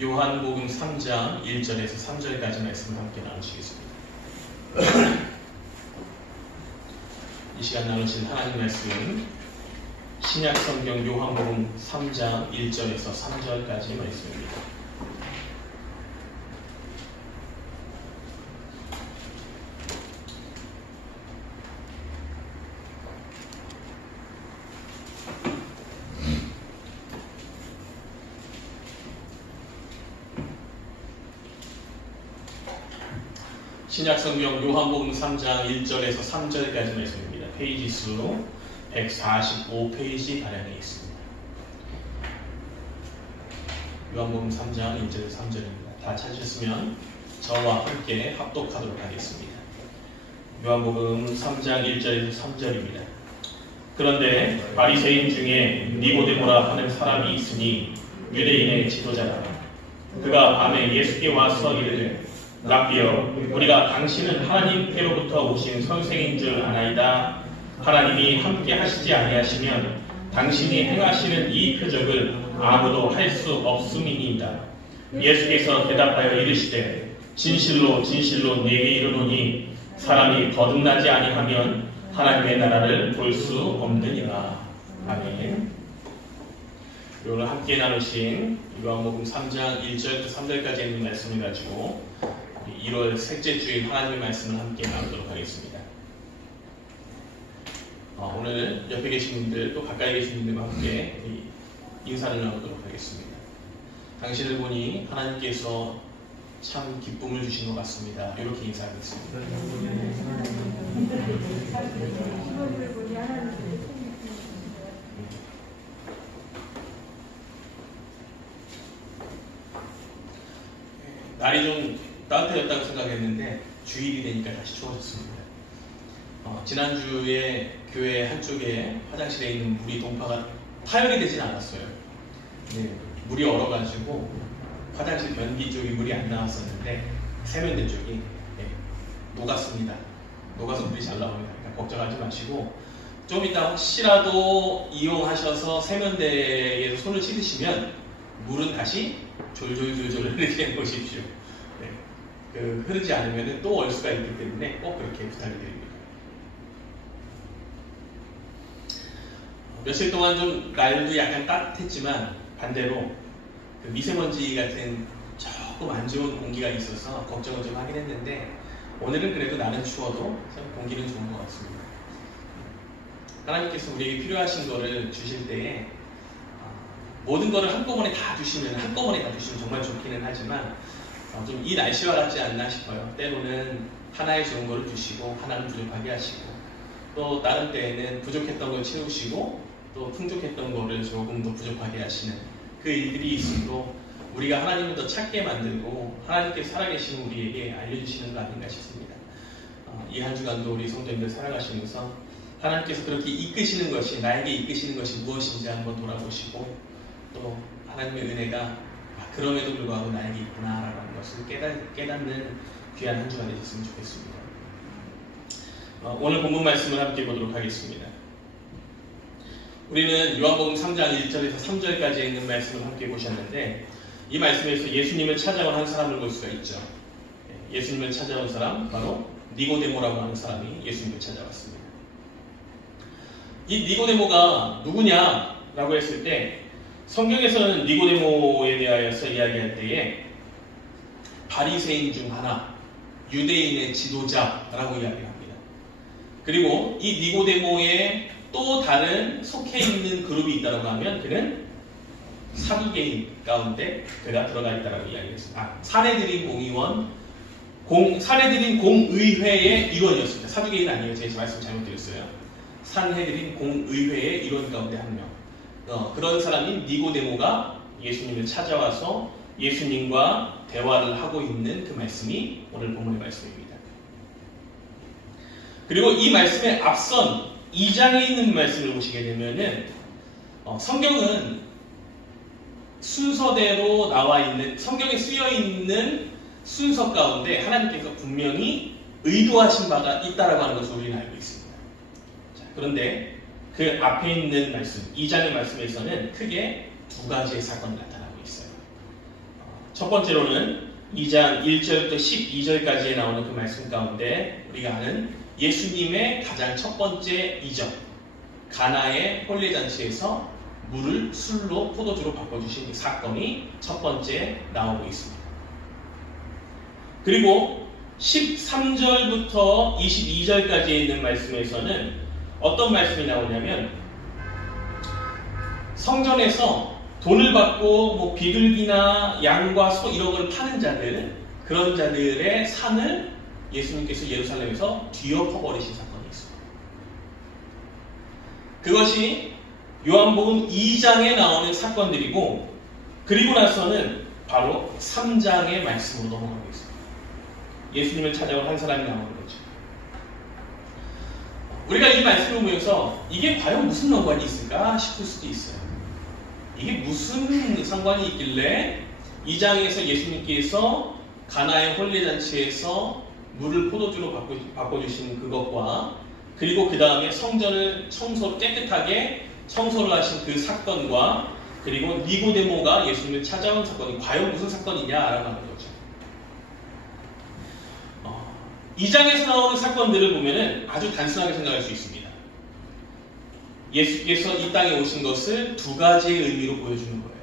요한복음 3장 1절에서 3절까지 말씀을 함께 나누시겠습니다. 이 시간 나누신 하나님 말씀 신약성경 요한복음 3장 1절에서 3절까지 말씀입니다. 신약성경 요한복음 3장 1절에서 3절까지 말씀입니다. 페이지 수 145페이지 발행해 있습니다. 요한복음 3장 1절에서 3절입니다. 다 찾으셨으면 저와 함께 합독하도록 하겠습니다. 요한복음 3장 1절에서 3절입니다. 그런데 바리새인 중에 니고데모라 하는 사람이 있으니 유대인의 지도자라. 그가 밤에 예수께 와서 이르되 랍비여, 우리가 당신은 하나님께로부터 오신 선생인 줄 아나이다. 하나님이 함께 하시지 아니하시면 당신이 행하시는 이 표적을 아무도 할 수 없음이니이다. 예수께서 대답하여 이르시되 진실로 진실로 네게 이르노니 사람이 거듭나지 아니하면 하나님의 나라를 볼 수 없느니라. 아멘. 오늘 함께 나누신 요한복음 3장 1절부터 3절까지 있는 말씀을 가지고 1월 셋째 주일 하나님의 말씀을 함께 나누도록 하겠습니다. 오늘 옆에 계신 분들 또 가까이 계신 분들과 함께 인사를 나누도록 하겠습니다. 당신을 보니 하나님께서 참 기쁨을 주신 것 같습니다. 이렇게 인사하겠습니다. 날이 좀 따뜻해졌다고 생각했는데 주일이 되니까 다시 추워졌습니다. 지난주에 교회 한쪽에 화장실에 있는 물이 동파가 타열이 되진 않았어요. 네, 물이 얼어가지고 화장실 변기 쪽이 물이 안 나왔었는데 세면대 쪽이 녹았습니다. 녹아서 물이 잘 나옵니다. 그러니까 걱정하지 마시고 좀 이따 혹시라도 이용하셔서 세면대에서 손을 씻으시면 물은 다시 졸졸졸졸 흐르게 해보십시오. 흐르지 않으면 또 올 수가 있기 때문에 꼭 그렇게 부탁드립니다. 며칠 동안 좀 날도 약간 따뜻했지만 반대로 그 미세먼지 같은 조금 안 좋은 공기가 있어서 걱정을 좀 하긴 했는데 오늘은 그래도 날은 추워도 참 공기는 좋은 것 같습니다. 하나님께서 우리에게 필요하신 거를 주실 때에 모든 거를 한꺼번에 다 주시면 정말 좋기는 하지만 좀 이 날씨와 같지 않나 싶어요. 때로는 하나의 좋은 거를 주시고 하나는 부족하게 하시고 또 다른 때에는 부족했던 걸 채우시고 또 풍족했던 거를 조금 더 부족하게 하시는 그 일들이 있으므로 우리가 하나님을 더 찾게 만들고 하나님께서 살아계신 우리에게 알려주시는 거 아닌가 싶습니다. 이 한 주간도 우리 성도님들 살아가시면서 하나님께서 그렇게 이끄시는 것이 나에게 이끄시는 것이 무엇인지 한번 돌아보시고 또 하나님의 은혜가 그럼에도 불구하고 나에게 있구나라는 것을 깨닫는 귀한 한 주가 되셨으면 좋겠습니다. 오늘 본문 말씀을 함께 보도록 하겠습니다. 우리는 요한복음 3장 1절에서 3절까지 있는 말씀을 함께 보셨는데 이 말씀에서 예수님을 찾아온 한 사람을 볼 수가 있죠. 예수님을 찾아온 사람 바로 니고데모라고 하는 사람이 예수님을 찾아왔습니다. 이 니고데모가 누구냐라고 했을 때 성경에서는 니고데모에 대하여서 이야기할 때에 바리새인 중 하나, 유대인의 지도자라고 이야기합니다. 그리고 이 니고데모의 또 다른 속해 있는 그룹이 있다고 하면 그는 사두개인 가운데 그가 들어가 있다고 이야기했습니다. 사내들인 공의회의 일원이었습니다. 사두개인 아니에요. 제가 말씀 잘못드렸어요. 산헤드린 공의회의 일원 가운데 한 명. 그런 사람인 니고데모가 예수님을 찾아와서 예수님과 대화를 하고 있는 그 말씀이 오늘 본문의 말씀입니다. 그리고 이 말씀에 앞선 2장에 있는 말씀을 보시게 되면은 성경은 순서대로 나와 있는 성경에 쓰여 있는 순서 가운데 하나님께서 분명히 의도하신 바가 있다라고 하는 것을 우리는 알고 있습니다. 자, 그런데 그 앞에 있는 말씀, 2장의 말씀에서는 크게 두 가지의 사건이 나타나고 있어요. 첫 번째로는 2장 1절부터 12절까지에 나오는 그 말씀 가운데 우리가 아는 예수님의 가장 첫 번째 이적, 가나의 혼례잔치에서 물을 술로 포도주로 바꿔주신 그 사건이 첫 번째 나오고 있습니다. 그리고 13절부터 22절까지에 있는 말씀에서는 어떤 말씀이 나오냐면 성전에서 돈을 받고 비둘기나 양과 소 이런 걸 파는 자들, 그런 자들의 산을 예수님께서 예루살렘에서 뒤엎어버리신 사건이 있습니다. 그것이 요한복음 2장에 나오는 사건들이고, 그리고 나서는 바로 3장의 말씀으로 넘어가고 있습니다. 예수님을 찾아온 한 사람이 나오는 거죠. 우리가 이 말씀을 보면서 이게 과연 무슨 연관이 있을까 싶을 수도 있어요. 이게 무슨 상관이 있길래 2장에서 예수님께서 가나의 혼례잔치에서 물을 포도주로 바꿔주신 그것과, 그리고 그 다음에 성전을 깨끗하게 청소를 하신 그 사건과, 그리고 니고데모가 예수님을 찾아온 사건이 과연 무슨 사건이냐라는 거죠. 2장에서 나오는 사건들을 보면은 아주 단순하게 생각할 수 있습니다. 예수께서 이 땅에 오신 것을 두 가지의 의미로 보여주는 거예요.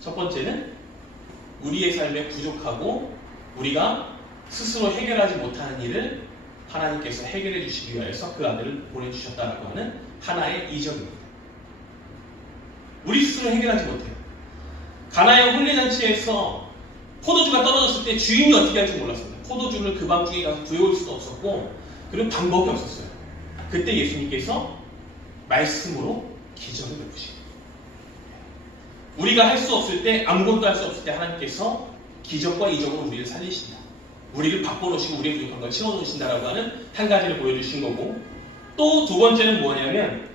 첫 번째는 우리의 삶에 부족하고 우리가 스스로 해결하지 못하는 일을 하나님께서 해결해 주시기 위해서 그 아들을 보내주셨다라고 하는 하나의 이적입니다. 우리 스스로 해결하지 못해요. 가나의 혼례잔치에서 포도주가 떨어졌을 때 주인이 어떻게 할지 몰랐습니다. 포도주를 그 밤중에 가서 구해올 수도 없었고, 그리고 방법이 없었어요. 그때 예수님께서 말씀으로 기적을 베푸시고, 우리가 할 수 없을 때, 아무것도 할 수 없을 때 하나님께서 기적과 이적으로 우리를 살리신다. 우리를 바꿔놓으시고 우리의 부족한 걸 채워놓으신다라고 하는 한 가지를 보여주신 거고, 또 두 번째는 뭐냐면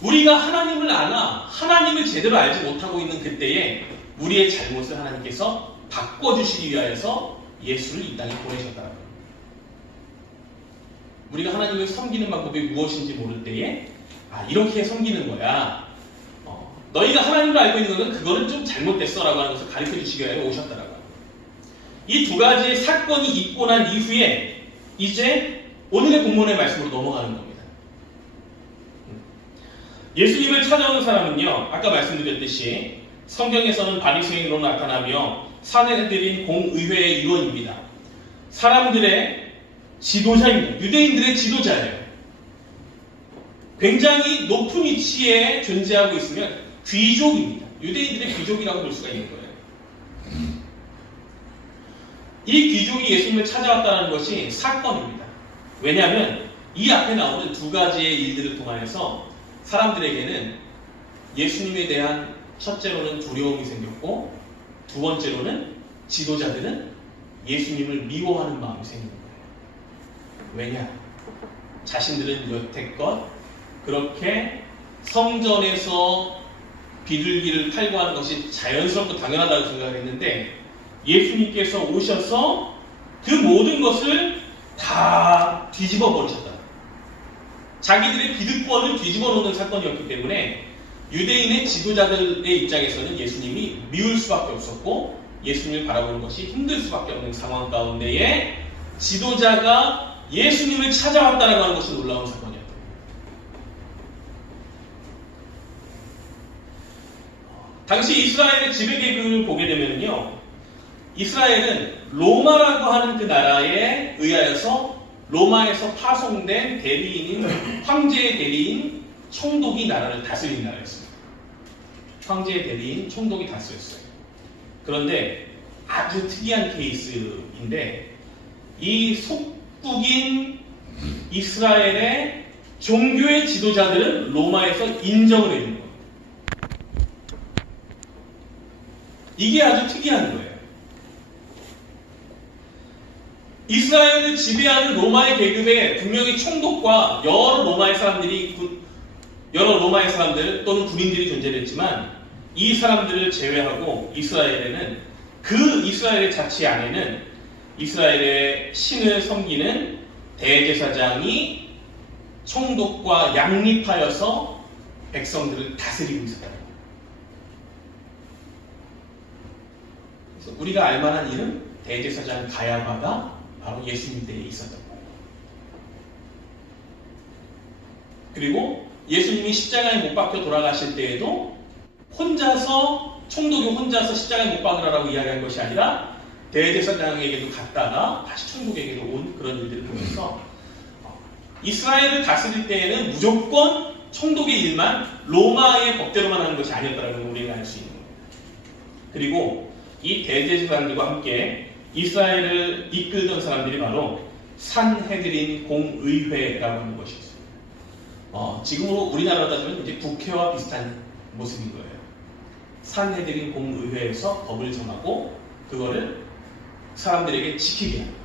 우리가 하나님을 아나 하나님을 제대로 알지 못하고 있는 그때에 우리의 잘못을 하나님께서 바꿔주시기 위하여서 예수를 이 땅에 보내셨다는 거예요. 우리가 하나님을 섬기는 방법이 무엇인지 모를 때에 이렇게 섬기는 거야. 너희가 하나님을 알고 있는 것은 그거는 좀 잘못됐어 라고 하는 것을 가르쳐 주시기 위해 오셨다라고 합니다. 이 두 가지의 사건이 있고 난 이후에 이제 오늘의 본문의 말씀으로 넘어가는 겁니다. 예수님을 찾아오는 사람은요, 아까 말씀드렸듯이 성경에서는 바리새인으로 나타나며 사내들인 공의회의 일원입니다. 사람들의 지도자입니다. 유대인들의 지도자예요. 굉장히 높은 위치에 존재하고 있으면 귀족입니다. 유대인들의 귀족이라고 볼 수가 있는 거예요. 이 귀족이 예수님을 찾아왔다는 것이 사건입니다. 왜냐하면 이 앞에 나오는 두 가지의 일들을 통하여서 사람들에게는 예수님에 대한 첫째로는 두려움이 생겼고, 두 번째로는 지도자들은 예수님을 미워하는 마음이 생긴 거예요. 왜냐? 자신들은 여태껏 그렇게 성전에서 비둘기를 팔고 하는 것이 자연스럽고 당연하다고 생각했는데, 예수님께서 오셔서 그 모든 것을 다 뒤집어 버리셨다. 자기들의 기득권을 뒤집어 놓는 사건이었기 때문에 유대인의 지도자들의 입장에서는 예수님이 미울 수밖에 없었고, 예수님을 바라보는 것이 힘들 수밖에 없는 상황 가운데에 지도자가 예수님을 찾아왔다는 하는 것이 놀라운 사건이었다. 당시 이스라엘의 지배계급을 보게 되면요, 이스라엘은 로마라고 하는 그 나라에 의하여서 로마에서 파송된 대리인인, 황제의 대리인 총독이 나라를 다스린 나라였습니다. 황제의 대리인 총독이 다스렸어요. 그런데 아주 특이한 케이스인데, 이 속국인 이스라엘의 종교의 지도자들은 로마에서 인정을 해준 거예요. 이게 아주 특이한 거예요. 이스라엘을 지배하는 로마의 계급에 분명히 총독과 여러 로마의 사람들 또는 군인들이 존재했지만, 이 사람들을 제외하고 이스라엘에는, 그 이스라엘의 자치 안에는 이스라엘의 신을 섬기는 대제사장이 총독과 양립하여서 백성들을 다스리고 있었다. 그래서 우리가 알만한 일은 대제사장 가야바가 바로 예수님 때에 있었던 거예요. 그리고 예수님이 십자가에 못 박혀 돌아가실 때에도 혼자서 총독이 혼자서 십자가에 못 박으라고 이야기한 것이 아니라 대제사장에게도 갔다가 다시 총독에게도 온 그런 일들을 보면서 이스라엘을 다스릴 때에는 무조건 총독의 일만 로마의 법대로만 하는 것이 아니었다는 걸 우리가 알 수 있는 겁니다. 그리고 이 대제사장들과 함께 이스라엘을 이끌던 사람들이 바로 산헤드린 공의회라고 하는 것이었습니다. 지금으로 우리나라로 따지면 이제 국회와 비슷한 모습인 거예요. 산헤드린 공의회에서 법을 정하고 그거를 사람들에게 지키게 합니다.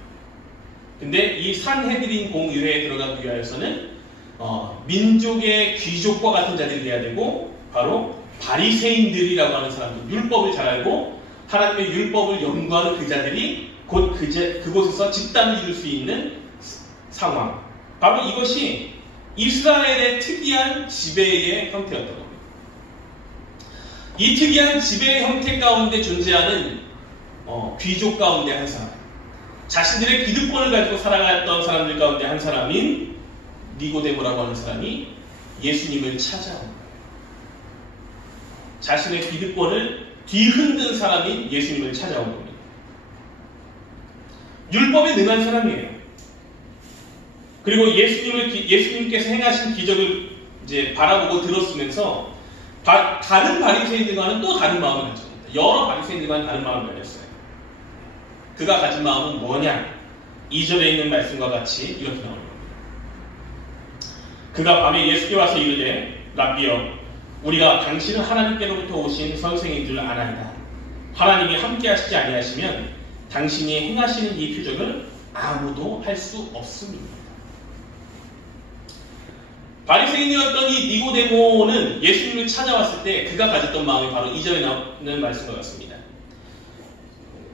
근데 이 산헤드린 공의회에 들어가기 위하여서는 민족의 귀족과 같은 자들이 돼야 되고 바로 바리새인들이라고 하는 사람들, 율법을 잘 알고 하나님의 율법을 연구하는 그 자들이 곧 그곳에서 집단을 이룰 수 있는 상황. 바로 이것이 이스라엘의 특이한 지배의 형태였던 겁니다. 이 특이한 지배의 형태 가운데 존재하는 귀족 가운데 한 사람, 자신들의 기득권을 가지고 살아갔던 사람들 가운데 한 사람인 니고데모라고 하는 사람이 예수님을 찾아온 거예요. 자신의 기득권을 뒤흔든 사람인 예수님을 찾아온 겁니다. 율법에 능한 사람이에요. 그리고 예수님께서 행하신 기적을 이제 바라보고 들었으면서 다른 바리새인들과는 또 다른 마음을 가졌습니다. 여러 바리새인들과는 다른 마음을 가졌어요. 그가 가진 마음은 뭐냐? 2절에 있는 말씀과 같이 이렇게 나옵니다. 그가 밤에 예수께 와서 이르되 랍비여 우리가 당신은 하나님께로부터 오신 선생인 줄 아나이다. 하나님이 함께 하시지 아니하시면 당신이 행하시는 이 표적을 아무도 할 수 없습니다. 바리새인이었던 이 니고데모는 예수님을 찾아왔을 때 그가 가졌던 마음이 바로 2절에 나오는 말씀과 같습니다.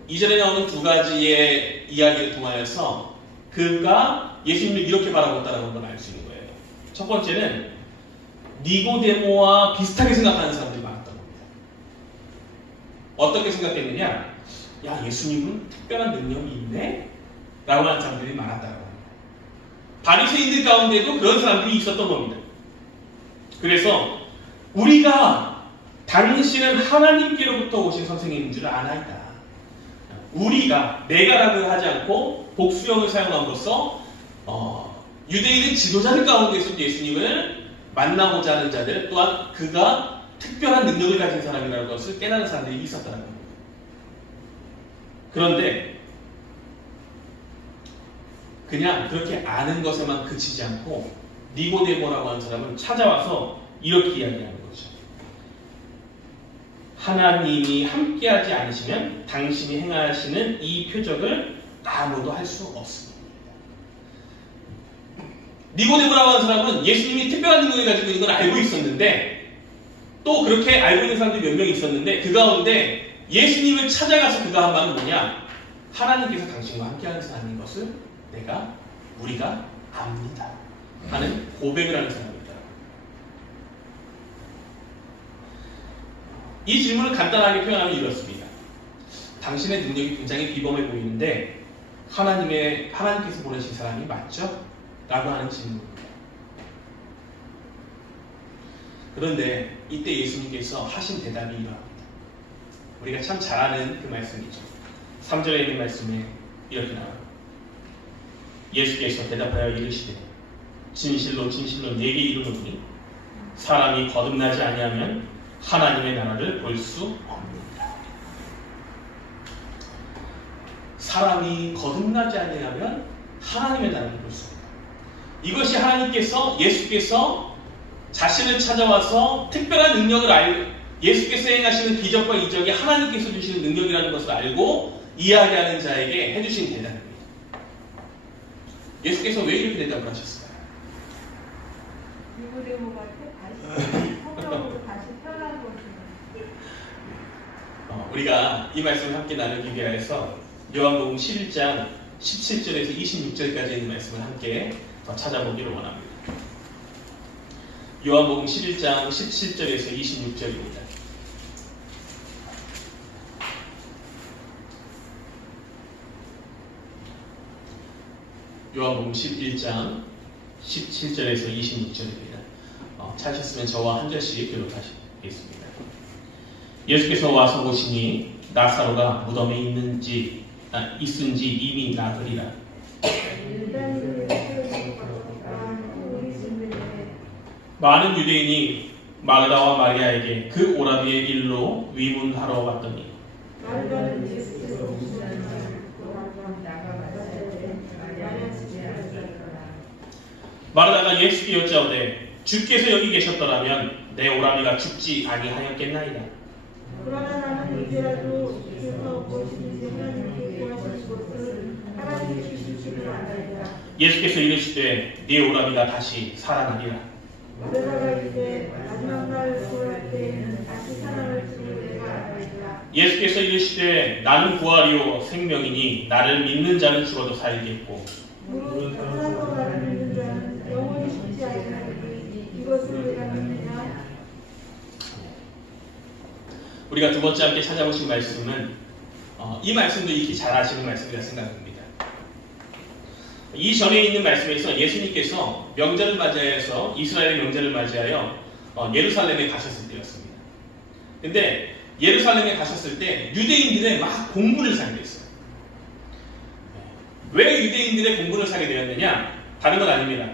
2절에 나오는 두 가지의 이야기를 통하여서 그가 예수님을 이렇게 바라봤다는 걸 알 수 있는 거예요. 첫 번째는 니고데모와 비슷하게 생각하는 사람들이 많았던 겁니다. 어떻게 생각했느냐? 야, 예수님은 특별한 능력이 있네? 라고 하는 사람들이 많았다고 합니다. 바리새인들 가운데도 그런 사람들이 있었던 겁니다. 그래서 우리가 당신은 하나님께로부터 오신 선생님인 줄 아나이다. 우리가, 내가라고 하지 않고 복수형을 사용함으로써 유대인의 지도자들 가운데서 예수님을 만나고자 하는 자들 또한 그가 특별한 능력을 가진 사람이라는 것을 깨닫는 사람들이 있었다는 겁니다. 그런데 그냥 그렇게 아는 것에만 그치지 않고 니고데모라고 하는 사람은 찾아와서 이렇게 이야기하는 거죠. 하나님이 함께하지 않으시면 당신이 행하시는 이 표적을 아무도 할 수 없습니다. 니고데모라고 하는 사람은 예수님이 특별한 능력을 가지고 있는 걸 알고 있었는데 또 그렇게 알고 있는 사람들이 몇 명 있었는데 그 가운데 예수님을 찾아가서 그가 한 말은 뭐냐? 하나님께서 당신과 함께하는 사람인 것을 우리가 압니다. 하는 고백을 하는 사람입니다. 이 질문을 간단하게 표현하면 이렇습니다. 당신의 능력이 굉장히 비범해 보이는데 하나님께서 보내신 사람이 맞죠? 라고 하는 질문입니다. 그런데 이때 예수님께서 하신 대답이 이러합니다. 우리가 참 잘 아는 그 말씀이죠. 3절에 있는 말씀에 이렇게 나와요. 예수께서 대답하여 이르시되 진실로 진실로 내게 이르노니 사람이 거듭나지 아니하면 하나님의 나라를 볼 수 없느니라. 사람이 거듭나지 아니하면 하나님의 나라를 볼 수 없다. 이것이 예수께서 자신을 찾아와서 특별한 능력을 알고 예수께서 행하시는 기적과 이적이 하나님께서 주시는 능력이라는 것을 알고 이야기하는 자에게 해주신 대답입니다. 예수께서 왜 이렇게 대답을 하셨어요? 니고데모가 다시 성령으로 다시 태어난 거죠. 우리가 이 말씀을 함께 나누기 위해서 요한복음 11장 17절에서 26절까지 있는 말씀을 함께 더 찾아보기를 원합니다. 요한복음 11장 17절에서 26절입니다. 요한복음 11장 17절에서 26절입니다. 찾으셨으면 저와 한 절씩 교독하시겠습니다. 예수께서 와서 보시니 나사로가 무덤에 있은지 이미 나더리라. 많은 유대인이 마르다와 마리아에게 그 오라비의 일로 위문하러 왔더니 마르다가 예수께 여짜오되 주께서 여기 계셨더라면 내 오라비가 죽지 아니하였겠나이다. 그러나 나는 이제라도 주께서 보시니 하나님께 구하실 것을 하나님이 주실 줄을 아나이다. 예수께서 이르시되 네 오라비가 다시 살아나리라. 마르다가 이제 마지막 날 구할 때에는 다시 살아날 줄을 내가 아나이다. 예수께서 이르시되 나는 부활이요 생명이니 나를 믿는 자는 죽어도 살겠고 무릇 하나도 나를 믿는 자는 영원히 죽지 아니하리니 이것을 내가 믿느냐. 우리가 두 번째 함께 찾아보신 말씀은 이 말씀도 익히 잘 아시는 말씀이라 생각합니다. 이전에 있는 말씀에서 예수님께서 명절을 맞이해서 이스라엘의 명절을 맞이하여 예루살렘에 가셨을 때였습니다. 근데 예루살렘에 가셨을 때 유대인들의 막 공분을 사게 됐어요. 왜 유대인들의 공분을 사게 되었느냐? 다른 건 아닙니다.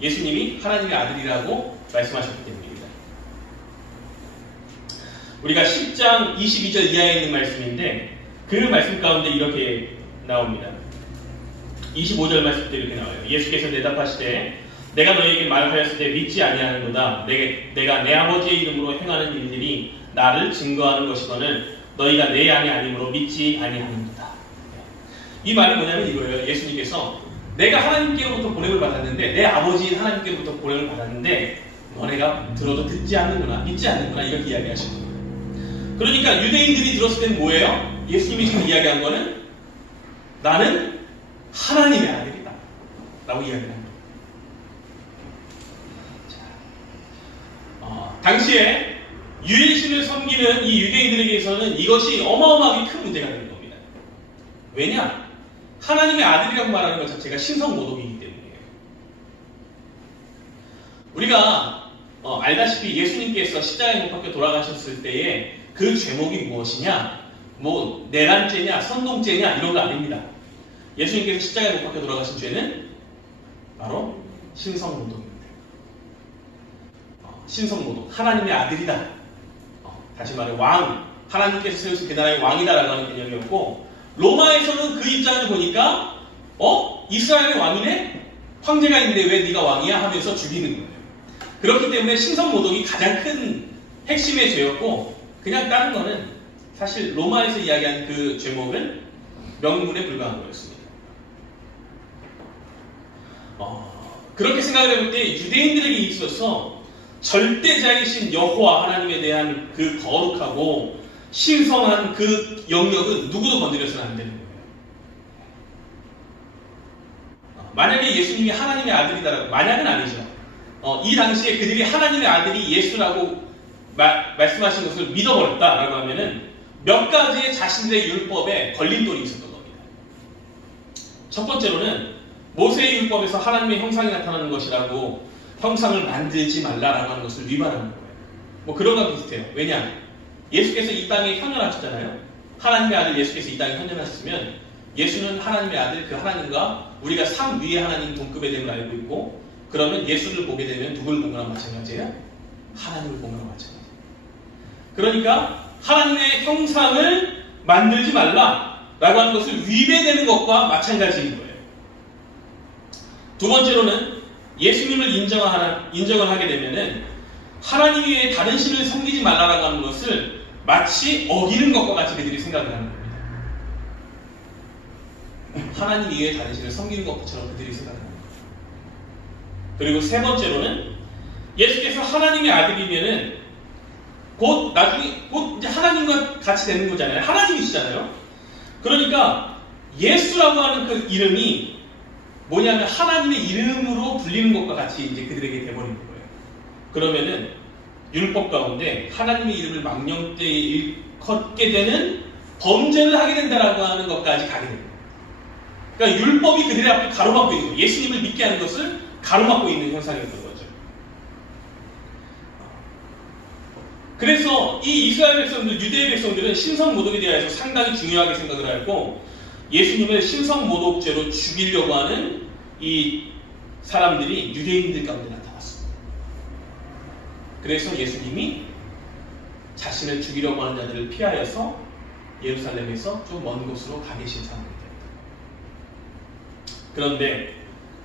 예수님이 하나님의 아들이라고 말씀하셨기 때문입니다. 우리가 10장 22절 이하에 있는 말씀인데 그 말씀 가운데 이렇게 나옵니다. 25절 말씀도 이렇게 나와요. 예수께서 대답하시되 내가 너에게 말하였을 때 믿지 아니하는도다. 내가 내 아버지의 이름으로 행하는 일들이 나를 증거하는 것이거늘 너희가 내 안이 아니므로 믿지 아니하는도다. 이 말이 뭐냐면 이거예요. 예수님께서 내가 하나님께로부터 보냄을 받았는데 내 아버지인 하나님께로부터 보냄을 받았는데 너네가 들어도 듣지 않는구나, 믿지 않는구나 이렇게 이야기하시는 거예요. 그러니까 유대인들이 들었을 때는 뭐예요? 예수님이 지금 이야기한 거는 나는 하나님의 아들이다 라고 이야기를 합니다. 당시에 유일신을 섬기는 이 유대인들에게서는 이것이 어마어마하게 큰 문제가 되는 겁니다. 왜냐? 하나님의 아들이라고 말하는 것 자체가 신성모독이기 때문이에요. 우리가 알다시피 예수님께서 십자가에 못 박혀 돌아가셨을 때에 그 죄목이 무엇이냐? 뭐 내란죄냐 선동죄냐 이런 거 아닙니다. 예수님께서 십자가에 못 박혀 돌아가신 죄는 바로 신성모독입니다. 신성모독, 하나님의 아들이다. 다시 말해 왕, 하나님께서 세우신 그 나라의 왕이다라고 하는 개념이었고 로마에서는 그 입장을 보니까 이스라엘의 왕이네? 황제가 있는데 왜 네가 왕이야? 하면서 죽이는 거예요. 그렇기 때문에 신성모독이 가장 큰 핵심의 죄였고 그냥 다른 거는 사실 로마에서 이야기한 그 죄목은 명분에 불과한 거였습니다. 그렇게 생각을 해볼 때 유대인들에게 있어서 절대자이신 여호와 하나님에 대한 그 거룩하고 신성한 그 영역은 누구도 건드려서는 안 되는 거예요. 만약에 예수님이 하나님의 아들이다라고, 만약은 아니죠. 이 당시에 그들이 하나님의 아들이 예수라고 말씀하신 것을 믿어버렸다라고 하면은 몇 가지의 자신들의 율법에 걸림돌이 있었던 겁니다. 첫 번째로는 모세의 율법에서 하나님의 형상이 나타나는 것이라고 형상을 만들지 말라라고 하는 것을 위반하는 거예요. 뭐 그런 거 비슷해요. 왜냐? 예수께서 이 땅에 현현하셨잖아요. 하나님의 아들 예수께서 이 땅에 현현하셨으면 예수는 하나님의 아들 그 하나님과 우리가 상 위의 하나님 동급의 됨을 알고 있고 그러면 예수를 보게 되면 누구를 본 거랑 마찬가지예요? 하나님을 본 거랑 마찬가지예요. 그러니까 하나님의 형상을 만들지 말라라고 하는 것을 위배되는 것과 마찬가지인 거예요. 두 번째로는 예수님을 인정을 하게 되면은 하나님 외에 다른 신을 섬기지 말라라고 하는 것을 마치 어기는 것과 같이 그들이 생각을 하는 겁니다. 하나님 외에 다른 신을 섬기는 것처럼 그들이 생각을 합니다. 그리고 세 번째로는 예수께서 하나님의 아들이면은 곧 이제 하나님과 같이 되는 거잖아요. 하나님이시잖아요. 그러니까 예수라고 하는 그 이름이 뭐냐면 하나님의 이름으로 불리는 것과 같이 이제 그들에게 돼버리는 거예요. 그러면은 율법 가운데 하나님의 이름을 망령되이 일컫게 되는 범죄를 하게 된다라고 하는 것까지 가게 됩니다. 그러니까 율법이 그들의 앞에 가로막고 있는 거예요. 예수님을 믿게 하는 것을 가로막고 있는 현상이었던 거죠. 그래서 이 이스라엘 백성들, 유대의 백성들은 신성모독에 대해서 상당히 중요하게 생각을 하고 예수님을 신성모독죄로 죽이려고 하는 이 사람들이 유대인들 가운데 나타났습니다. 그래서 예수님이 자신을 죽이려고 하는 자들을 피하여서 예루살렘에서 좀 먼 곳으로 가 계신 상황입니다. 그런데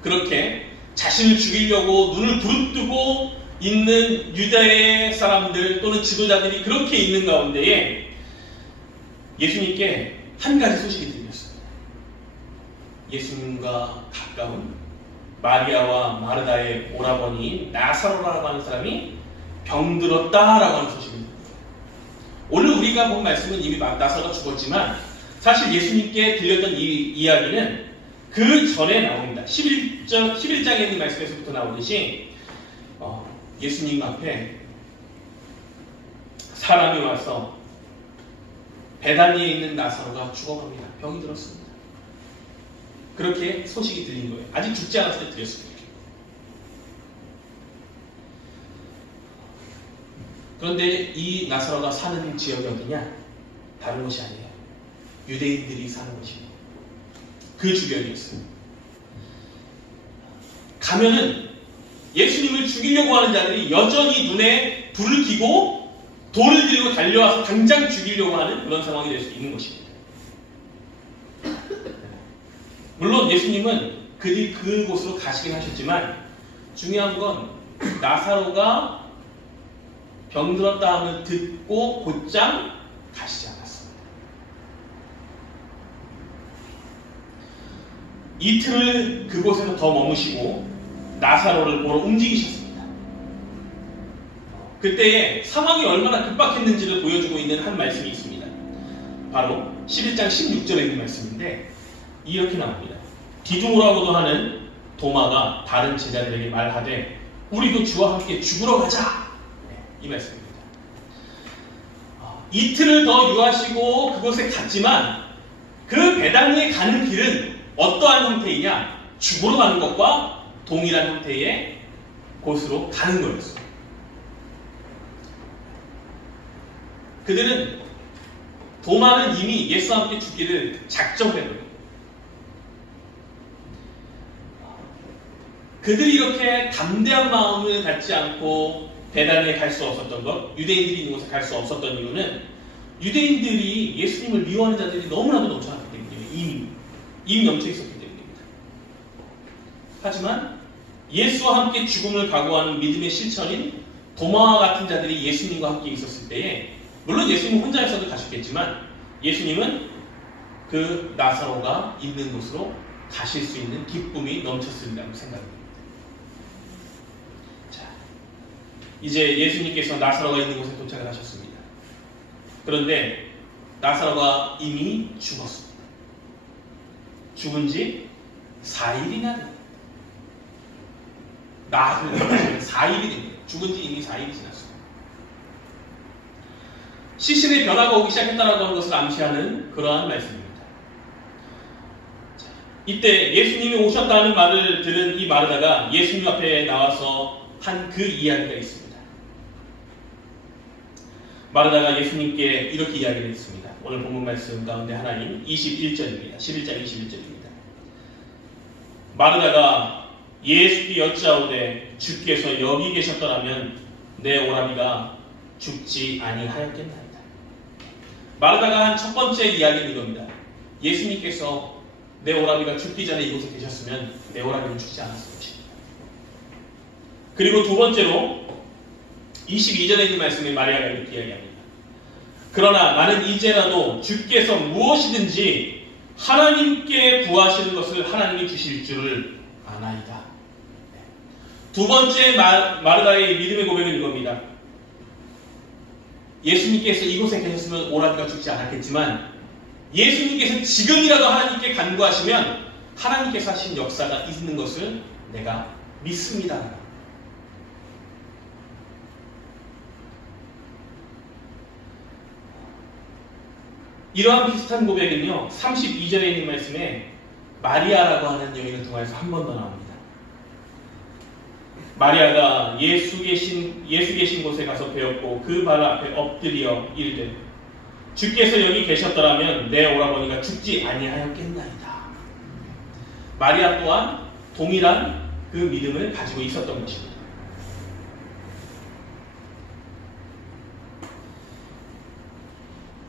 그렇게 자신을 죽이려고 눈을 부릅뜨고 있는 유대의 사람들 또는 지도자들이 그렇게 있는 가운데에 예수님께 한 가지 소식이 들렸습니다. 예수님과 가까운 마리아와 마르다의 오라버니인 나사로라고 하는 사람이 병들었다라고 하는 소식이 들립니다. 오늘 우리가 본 말씀은 이미 나사로가 죽었지만 사실 예수님께 들렸던 이 이야기는 그 전에 나옵니다. 11장에 있는 말씀에서부터 나오듯이 예수님 앞에 사람이 와서 베다니에 있는 나사로가 죽어갑니다. 병이 들었습니다. 그렇게 소식이 들린 거예요. 아직 죽지 않았을 때 들렸습니다. 그런데 이 나사로가 사는 지역이 어디냐? 다른 곳이 아니에요. 유대인들이 사는 곳입니다. 그 주변이었어요. 가면은 예수님을 죽이려고 하는 자들이 여전히 눈에 불을 켜고 돌을 들고 달려와서 당장 죽이려고 하는 그런 상황이 될 수 있는 것입니다. 물론 예수님은 그곳으로 가시긴 하셨지만 중요한 건 나사로가 병들었다 함을 듣고 곧장 가시지 않았습니다. 이틀을 그곳에서 더 머무시고 나사로를 보러 움직이셨습니다. 그때의 상황이 얼마나 급박했는지를 보여주고 있는 한 말씀이 있습니다. 바로 11장 16절에 있는 말씀인데 이렇게 나옵니다. 디두모라고도 하는 도마가 다른 제자들에게 말하되 우리도 주와 함께 죽으러 가자. 이 말씀입니다. 이틀을 더 유하시고 그곳에 갔지만 그 베다니에 가는 길은 어떠한 형태이냐? 죽으러 가는 것과 동일한 형태의 곳으로 가는 거였어요. 그들은 도마는 이미 예수와 함께 죽기를 작정을 해버려요. 그들이 이렇게 담대한 마음을 갖지 않고 베다니에 갈 수 없었던 것, 유대인들이 있는 곳에 갈 수 없었던 이유는 유대인들이 예수님을 미워하는 자들이 너무나도 넘쳐났기 때문이에요. 이미 넘쳐 있었기 때문입니다. 하지만 예수와 함께 죽음을 각오하는 믿음의 실천인 도마와 같은 자들이 예수님과 함께 있었을 때에 물론 예수님은 혼자서도 가셨겠지만 예수님은 그 나사로가 있는 곳으로 가실 수 있는 기쁨이 넘쳤으리라고 생각합니다. 자, 이제 예수님께서 나사로가 있는 곳에 도착을 하셨습니다. 그런데 나사로가 이미 죽었습니다. 죽은 지 4일이나 됩니다. 나흘 4일이 됩니다. 죽은 지 이미 4일이 지났습니다. 시신의 변화가 오기 시작했다는 것을 암시하는 그러한 말씀입니다. 자, 이때 예수님이 오셨다는 말을 들은 이 마르다가 예수님 앞에 나와서 한 그 이야기가 있습니다. 마르다가 예수님께 이렇게 이야기를 했습니다. 오늘 본문 말씀 가운데 하나인 21절입니다. 11장 21절입니다. 마르다가 예수께 여짜오되 주께서 여기 계셨더라면 내 오라비가 죽지 아니하였겠나이다. 마르다가 한 첫 번째 이야기는 이겁니다. 예수님께서 내 오라비가 죽기 전에 이곳에 계셨으면 내 오라비는 죽지 않았을 것입니다. 그리고 두 번째로 22절에 있는 말씀에 마리아가 이렇게 이야기합니다. 그러나 나는 이제라도 주께서 무엇이든지 하나님께 구하시는 것을 하나님이 주실 줄을 아나이다. 두 번째 마르다의 믿음의 고백은 이겁니다. 예수님께서 이곳에 계셨으면 오라비가 죽지 않았겠지만 예수님께서 지금이라도 하나님께 간구하시면 하나님께서 하신 역사가 있는 것을 내가 믿습니다. 이러한 비슷한 고백은요 32절에 있는 말씀에 마리아라고 하는 여인을 통해서 한 번 더 나옵니다. 마리아가 예수 계신 곳에 가서 배웠고 그 발 앞에 엎드려 이르되 주께서 여기 계셨더라면 내 오라버니가 죽지 아니하였겠나이다. 마리아 또한 동일한 그 믿음을 가지고 있었던 것입니다.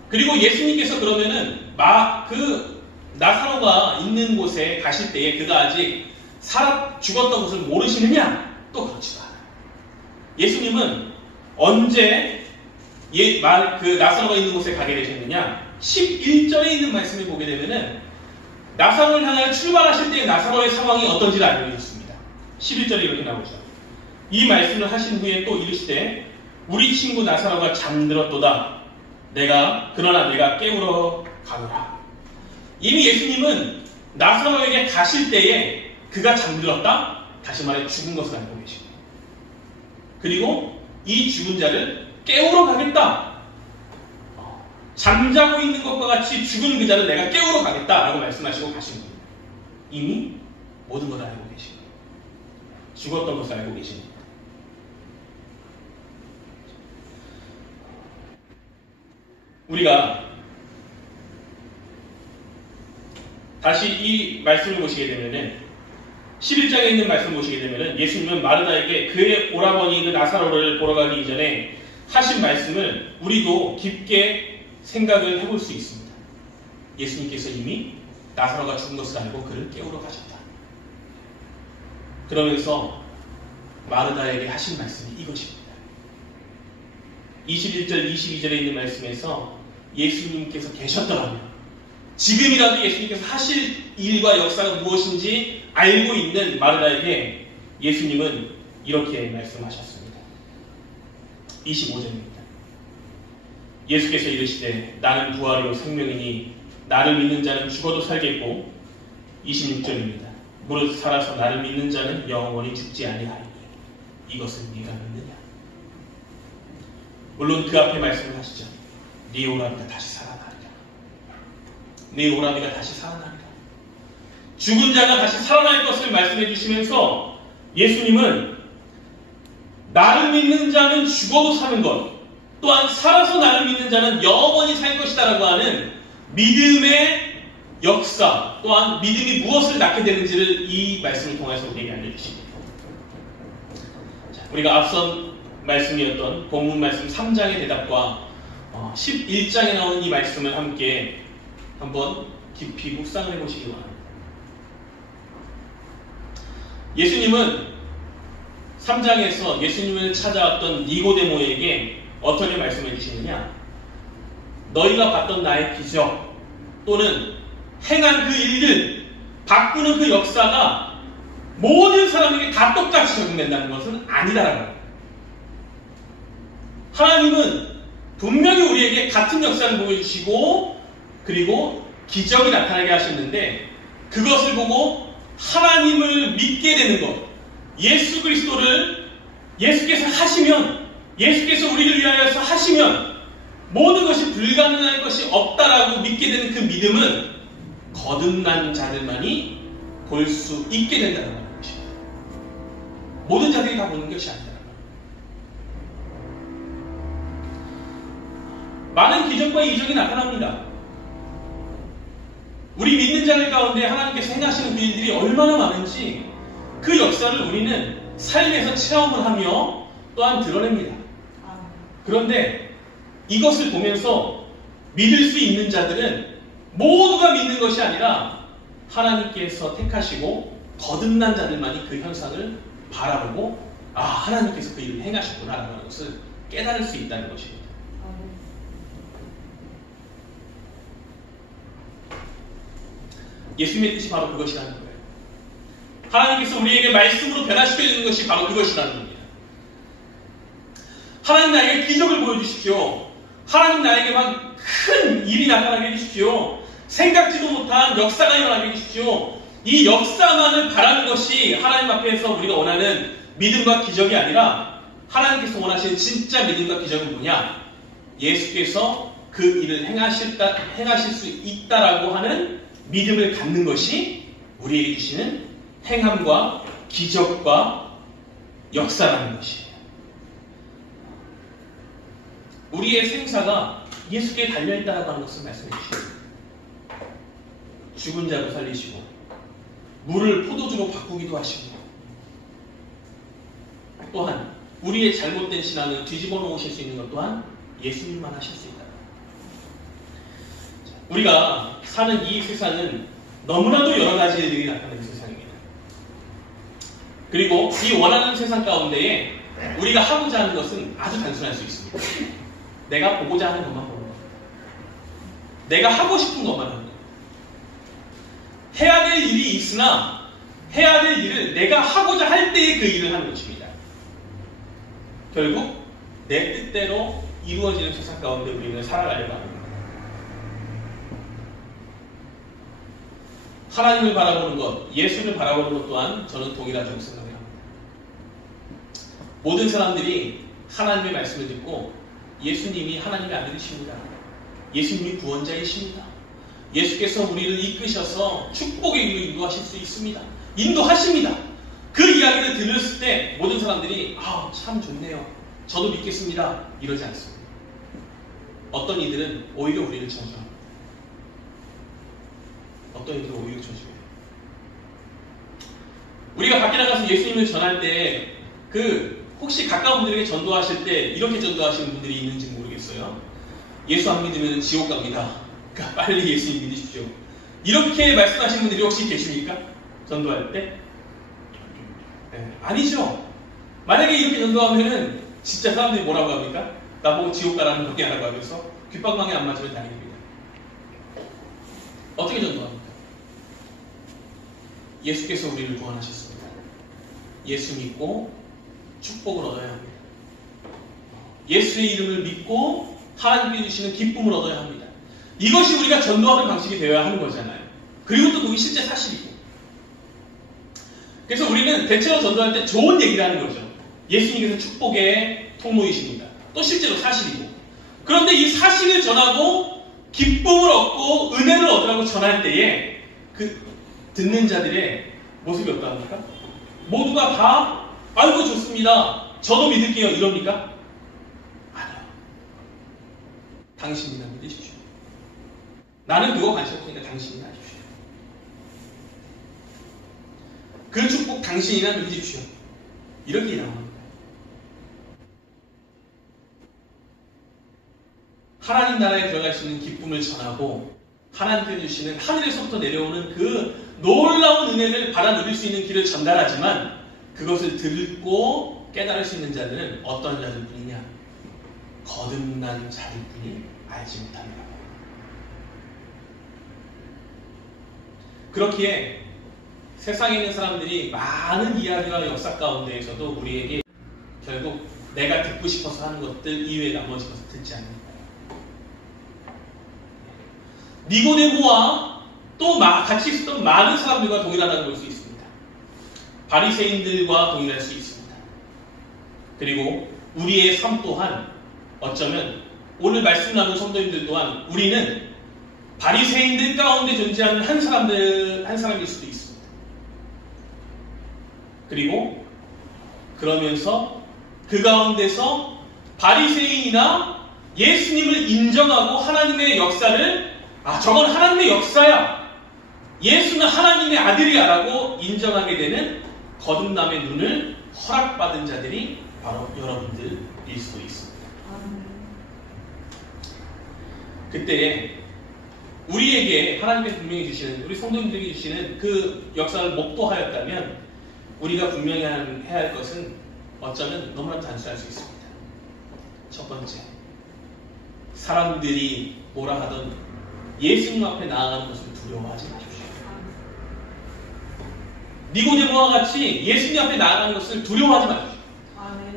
그리고 예수님께서 그러면은 그 나사로가 있는 곳에 가실 때에 그가 아직 죽었던 것을 모르시느냐? 또 그렇지도 않아요. 예수님은 언제 그 나사로가 있는 곳에 가게 되셨느냐? 11절에 있는 말씀을 보게 되면은 나사로를 향하여 출발하실 때의 나사로의 상황이 어떤지를 알고 계셨습니다. 11절에 이렇게 나오죠. 이 말씀을 하신 후에 또 이르시되 우리 친구 나사로가 잠들었도다. 그러나 내가 깨우러 가노라. 이미 예수님은 나사로에게 가실 때에 그가 잠들었다? 다시 말해 죽은 것을 알고 계십니다. 그리고 이 죽은 자를 깨우러 가겠다. 잠자고 있는 것과 같이 죽은 그 자를 내가 깨우러 가겠다라고 말씀하시고 가신 겁니다. 이미 모든 걸 알고 계십니다. 죽었던 것을 알고 계십니다. 우리가 다시 이 말씀을 보시게 되면은 11장에 있는 말씀을 보시게 되면은 예수님은 마르다에게 그의 오라버니 그 나사로를 보러 가기 이전에 하신 말씀을 우리도 깊게 생각을 해볼 수 있습니다. 예수님께서 이미 나사로가 죽은 것을 알고 그를 깨우러 가셨다. 그러면서 마르다에게 하신 말씀이 이것입니다. 21절, 22절에 있는 말씀에서 예수님께서 계셨더라면 지금이라도 예수님께서 하실 일과 역사가 무엇인지 알고 있는 마르다에게 예수님은 이렇게 말씀하셨습니다. 25절입니다. 예수께서 이르시되 나는 부활이요 생명이니 나를 믿는 자는 죽어도 살겠고 26절입니다. 무릇 살아서 나를 믿는 자는 영원히 죽지 아니하리니 이것을 네가 믿느냐? 물론 그 앞에 말씀을 하시죠. 네 오라비가 다시 살아나리라. 네 오라비가 다시 살아나리라. 죽은 자가 다시 살아날 것을 말씀해 주시면서 예수님은 나를 믿는 자는 죽어도 사는 것, 또한 살아서 나를 믿는 자는 영원히 살 것이다라고 하는 믿음의 역사, 또한 믿음이 무엇을 낳게 되는지를 이 말씀을 통해서 우리에게 알려주십니다. 우리가 앞선 말씀이었던 본문 말씀 3장의 대답과 11장에 나오는 이 말씀을 함께 한번 깊이 묵상을 해보시기 바랍니다. 예수님은 3장에서 예수님을 찾아왔던 니고데모에게 어떻게 말씀해 주시느냐? 너희가 봤던 나의 기적 또는 행한 그 일들, 바꾸는 그 역사가 모든 사람에게 다 똑같이 적용된다는 것은 아니다라고 합니다. 하나님은 분명히 우리에게 같은 역사를 보여주시고 그리고 기적이 나타나게 하셨는데 그것을 보고 하나님을 믿게 되는 것, 예수 그리스도를 예수께서 하시면, 예수께서 우리를 위하여서 하시면 모든 것이 불가능할 것이 없다라고 믿게 되는 그 믿음은 거듭난 자들만이 볼 수 있게 된다는 것입니다. 모든 자들이 다 보는 것이 아니다. 많은 기적과 이적이 나타납니다. 우리 믿는 자들 가운데 하나님께서 행하시는 그 일들이 얼마나 많은지 그 역사를 우리는 삶에서 체험을 하며 또한 드러냅니다. 그런데 이것을 보면서 믿을 수 있는 자들은 모두가 믿는 것이 아니라 하나님께서 택하시고 거듭난 자들만이 그 현상을 바라보고 하나님께서 그 일을 행하셨구나 라는 것을 깨달을 수 있다는 것입니다. 예수님의 뜻이 바로 그것이라는 거예요. 하나님께서 우리에게 말씀으로 변화시켜주는 것이 바로 그것이라는 겁니다. 하나님 나에게 기적을 보여주십시오. 하나님 나에게 막 큰 일이 나타나게 해주십시오. 생각지도 못한 역사가 일어나게 해주십시오. 이 역사만을 바라는 것이 하나님 앞에서 우리가 원하는 믿음과 기적이 아니라 하나님께서 원하시는 진짜 믿음과 기적은 뭐냐? 예수께서 그 일을 행하실 수 있다라고 하는 믿음을 갖는 것이 우리에게 주시는 행함과 기적과 역사라는 것이에요. 우리의 생사가 예수께 달려있다고 하는 것을 말씀해 주십니다. 죽은 자도 살리시고 물을 포도주로 바꾸기도 하시고 또한 우리의 잘못된 신앙을 뒤집어 놓으실 수 있는 것 또한 예수님만 하실 수 있다. 우리가 사는 이 세상은 너무나도 여러 가지 일들이 나타나는 세상입니다. 그리고 이 원하는 세상 가운데에 우리가 하고자 하는 것은 아주 단순할 수 있습니다. 내가 보고자 하는 것만 보는 것. 내가 하고 싶은 것만 하는 것. 해야 될 일이 있으나 해야 될 일을 내가 하고자 할 때에 그 일을 하는 것입니다. 결국 내 뜻대로 이루어지는 세상 가운데 우리는 살아가려고 합니다. 하나님을 바라보는 것, 예수를 바라보는 것 또한 저는 동일하다고 생각합니다. 모든 사람들이 하나님의 말씀을 듣고 예수님이 하나님의 아들이십니다. 예수님이 구원자이십니다. 예수께서 우리를 이끄셔서 축복의 길로 인도하실 수 있습니다. 인도하십니다. 그 이야기를 들었을 때 모든 사람들이 참 좋네요. 저도 믿겠습니다. 이러지 않습니다. 어떤 이들은 오히려 우리를 저주합니다. 어떤 이들은 오히려 저주해요. 우리가 밖에 나가서 예수님을 전할 때 혹시 가까운 분들에게 전도하실 때 이렇게 전도하시는 분들이 있는지 모르겠어요. 예수 안 믿으면 지옥 갑니다. 그러니까 빨리 예수님 믿으십시오. 이렇게 말씀하시는 분들이 혹시 계십니까? 전도할 때? 네, 아니죠. 만약에 이렇게 전도하면은 진짜 사람들이 뭐라고 합니까? 나보고 지옥 가라는 거냐라고 하면서 귓방망이 안 맞으면 다행입니다. 어떻게 전도합니까? 예수께서 우리를 구원하셨습니다. 예수 믿고 축복을 얻어야 합니다. 예수의 이름을 믿고 하나님께 주시는 기쁨을 얻어야 합니다. 이것이 우리가 전도하는 방식이 되어야 하는 거잖아요. 그리고 또 그게 실제 사실이고. 그래서 우리는 대체로 전도할 때 좋은 얘기를 하는 거죠. 예수님께서 축복의 통로이십니다. 또 실제로 사실이고. 그런데 이 사실을 전하고 기쁨을 얻고 은혜를 얻으라고 전할 때에 그 듣는 자들의 모습이 어떠합니까? 모두가 다 아이고 좋습니다. 저도 믿을게요. 이럽니까? 아니요. 당신이나 믿으십시오. 나는 그거 관심 없으니까 당신이나 하십시오. 그 축복 당신이나 믿으십시오. 이렇게 나옵니다. 하나님 나라에 들어갈 수 있는 기쁨을 전하고 하나님께 주시는 하늘에서부터 내려오는 그 놀라운 은혜를 받아 누릴 수 있는 길을 전달하지만 그것을 듣고 깨달을 수 있는 자들은 어떤 자들 뿐이냐? 거듭난 자들 뿐이 알지 못합니다. 그렇기에 세상에 있는 사람들이 많은 이야기와 역사 가운데에서도 우리에게 결국 내가 듣고 싶어서 하는 것들 이외에 나머지 것을 듣지 않는다. 니고데모와 또 같이 있었던 많은 사람들과 동일하다는 걸 수 있습니다. 바리새인들과 동일할 수 있습니다. 그리고 우리의 삶 또한 어쩌면 오늘 말씀 나눈 성도님들 또한 우리는 바리새인들 가운데 존재하는 한 사람일 수도 있습니다. 그리고 그러면서 그 가운데서 바리새인이나 예수님을 인정하고 하나님의 역사를 저건 하나님의 역사야. 예수는 하나님의 아들이야 라고 인정하게 되는 거듭남의 눈을 허락받은 자들이 바로 여러분들일 수도 있습니다. 그때 우리에게 하나님께서 분명히 주시는 우리 성도님들에게 주시는 그 역사를 목도하였다면 우리가 분명히 해야 할 것은 어쩌면 너무나 단순할 수 있습니다. 첫 번째, 사람들이 뭐라 하던 예수님 앞에 나아가는 것을 두려워하지 마십시오. 니고데모와 같이 예수님 앞에 나아가는 것을 두려워하지 마십시오.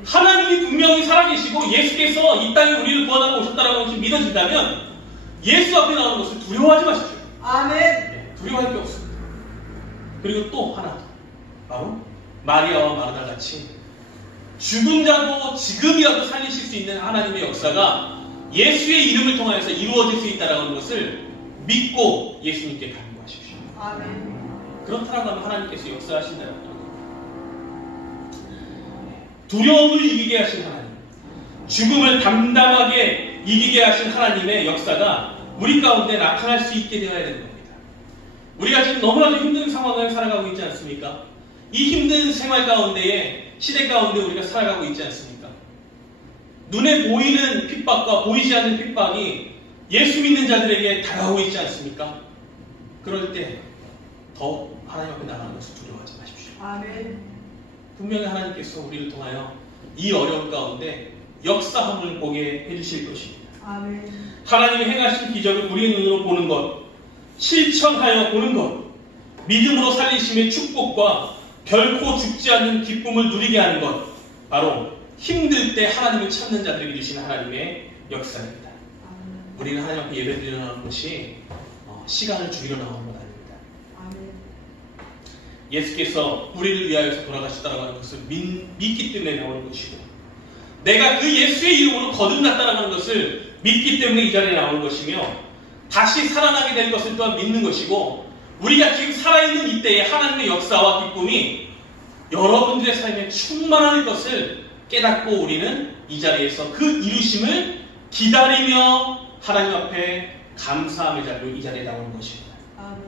하나님이 분명히 살아계시고 예수께서 이 땅에 우리를 구원하고 오셨다는 것을 믿어진다면 예수 앞에 나오는 것을 두려워하지 마십시오. 아멘. 네, 두려워할 게 없습니다. 그리고 또 하나, 바로 마리아와 마르다 같이 죽은 자도 지금이라도 살리실 수 있는 하나님의 역사가 예수의 이름을 통하여서 이루어질 수 있다는 것을 믿고 예수님께 간구하십시오. 아멘. 그렇다라고 하면 하나님께서 역사하신다는 거예요. 두려움을 이기게 하신 하나님, 죽음을 담담하게 이기게 하신 하나님의 역사가 우리 가운데 나타날 수 있게 되어야 되는 겁니다. 우리가 지금 너무나도 힘든 상황을 살아가고 있지 않습니까? 이 힘든 생활 가운데에, 시대 가운데 우리가 살아가고 있지 않습니까? 눈에 보이는 핍박과 보이지 않는 핍박이 예수 믿는 자들에게 다가오고 있지 않습니까? 그럴 때 더욱 하나님 앞에 나가는 것을 두려워하지 마십시오. 아멘. 분명히 하나님께서 우리를 통하여 이 어려움 가운데 역사함을 보게 해주실 것입니다. 아멘. 하나님이 행하신 기적을 우리의 눈으로 보는 것, 실천하여 보는 것, 믿음으로 살리심의 축복과 결코 죽지 않는 기쁨을 누리게 하는 것, 바로 힘들 때 하나님을 찾는 자들에게 주시는 하나님의 역사입니다. 우리는 하나님 앞에 예배드리러 나오는 것이 시간을 죽이러 나오는 것 아닙니다. 아멘. 예수께서 우리를 위하여서 돌아가셨다고 하는 것을 믿기 때문에 나오는 것이고, 내가 그 예수의 이름으로 거듭났다는 하는 것을 믿기 때문에 이 자리에 나오는 것이며, 다시 살아나게 될 것을 또한 믿는 것이고, 우리가 지금 살아있는 이때의 하나님의 역사와 기쁨이 여러분들의 삶에 충만할 것을 깨닫고 우리는 이 자리에서 그 이루심을 기다리며 하나님 앞에 감사함의 자리로 이 자리에 나오는 것입니다. 아멘.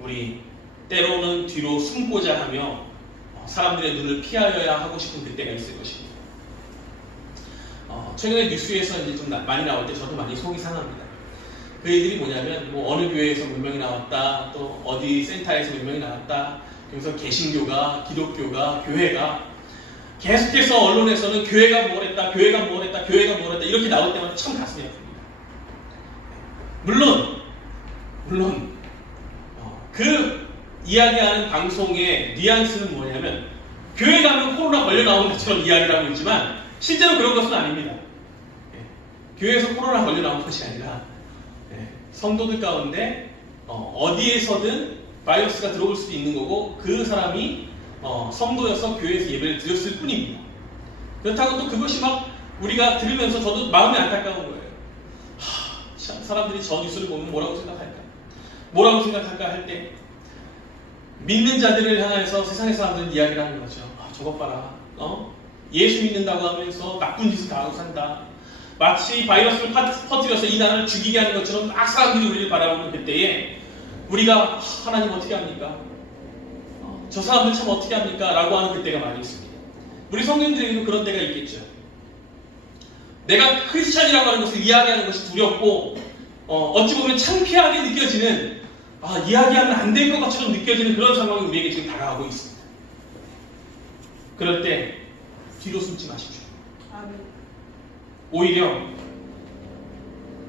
우리 때로는 뒤로 숨고자 하며 사람들의 눈을 피하여야 하고 싶은 그때가 있을 것입니다. 최근에 뉴스에서 이제 좀 많이 나올 때 저도 많이 속이 상합니다. 그 얘기들이 뭐냐면, 어느 교회에서 몇 명이 나왔다, 또 어디 센터에서 몇 명이 나왔다, 그래서 개신교가, 기독교가, 교회가 계속해서 언론에서는 교회가 뭘 했다, 교회가 뭘 했다, 교회가 뭘 했다, 이렇게 나올 때마다 참 가슴이 아픕니다. 물론 그 이야기하는 방송의 뉘앙스는 뭐냐면, 교회 가면 코로나 걸려 나오는 것처럼 이야기를 하고 있지만 실제로 그런 것은 아닙니다. 교회에서 코로나 걸려 나온 것이 아니라 성도들 가운데 어디에서든 바이러스가 들어올 수도 있는 거고, 그 사람이 성도여서 교회에서 예배를 드렸을 뿐입니다. 그렇다고 또 그것이 막 우리가 들으면서 저도 마음이 안타까운 거예요. 참 사람들이 저 뉴스를 보면 뭐라고 생각할까 할 때, 믿는 자들을 향해서 세상의 사람들은 이야기를 하는 거죠. 저것 봐라, 예수 믿는다고 하면서 나쁜 짓을 다 하고 산다. 마치 바이러스를 퍼뜨려서 이 나라를 죽이게 하는 것처럼 막 사람들이 우리를 바라보는 그때에 우리가 하나님 어떻게 합니까? 저 사람들 참 어떻게 합니까? 라고 하는 그때가 많이 있습니다. 우리 성도님들에게도 그런 때가 있겠죠. 내가 크리스찬이라고 하는 것을 이야기하는 것이 두렵고 어찌 보면 창피하게 느껴지는, 이야기하면 안 될 것 같처럼 느껴지는 그런 상황이 우리에게 지금 다가가고 있습니다. 그럴 때 뒤로 숨지 마십시오. 아멘. 오히려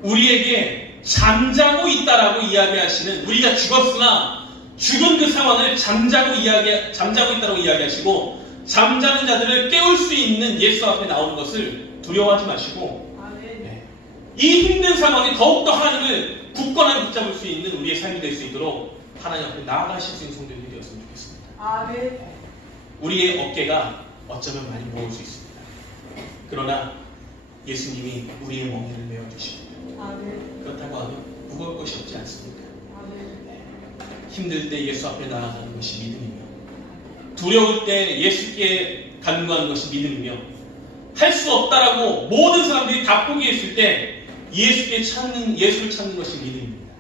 우리에게 잠자고 있다라고 이야기하시는, 우리가 죽었으나 죽은 그 상황을 잠자고 있다라고 이야기하시고, 잠자는 자들을 깨울 수 있는 예수 앞에 나오는 것을 두려워하지 마시고, 이 힘든 상황에 더욱더 하나님을 굳건하게 붙잡을 수 있는 우리의 삶이 될 수 있도록 하나님 앞에 나아가실 수 있는 성도들이 되었으면 좋겠습니다. 아멘. 우리의 어깨가 어쩌면 많이 무거울 수 있습니다. 그러나 예수님이 우리의 멍에를 메어주십니다. 아멘. 그렇다고 하면 무거울 것이 없지 않습니까? 아멘. 힘들 때 예수 앞에 나아가는 것이 믿음이며, 두려울 때 예수께 간구하는 것이 믿음이며, 할 수 없다라고 모든 사람들이 다 포기했을 때 예수를 찾는 것이 믿음입니다.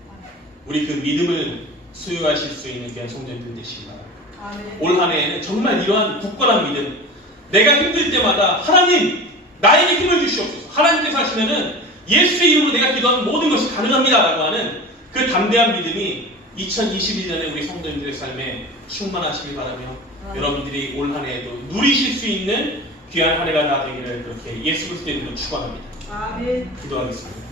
우리 그 믿음을 수요하실 수 있는 귀한 성도님들 되시기 바랍니다. 올 한 해에는 정말 이러한 굳건한 믿음, 내가 힘들 때마다 하나님 나에게 힘을 주시옵소서, 하나님께서 하시면은 예수의 이름으로 내가 기도하는 모든 것이 가능합니다 라고 하는 그 담대한 믿음이 2021년에 우리 성도님들의 삶에 충만하시길 바라며, 여러분들이 올 한 해에도 누리실 수 있는 귀한 한 해가 다 되기를 그렇게 예수 그리스도의 이름으로 축원합니다. 아멘. 기도하겠습니다.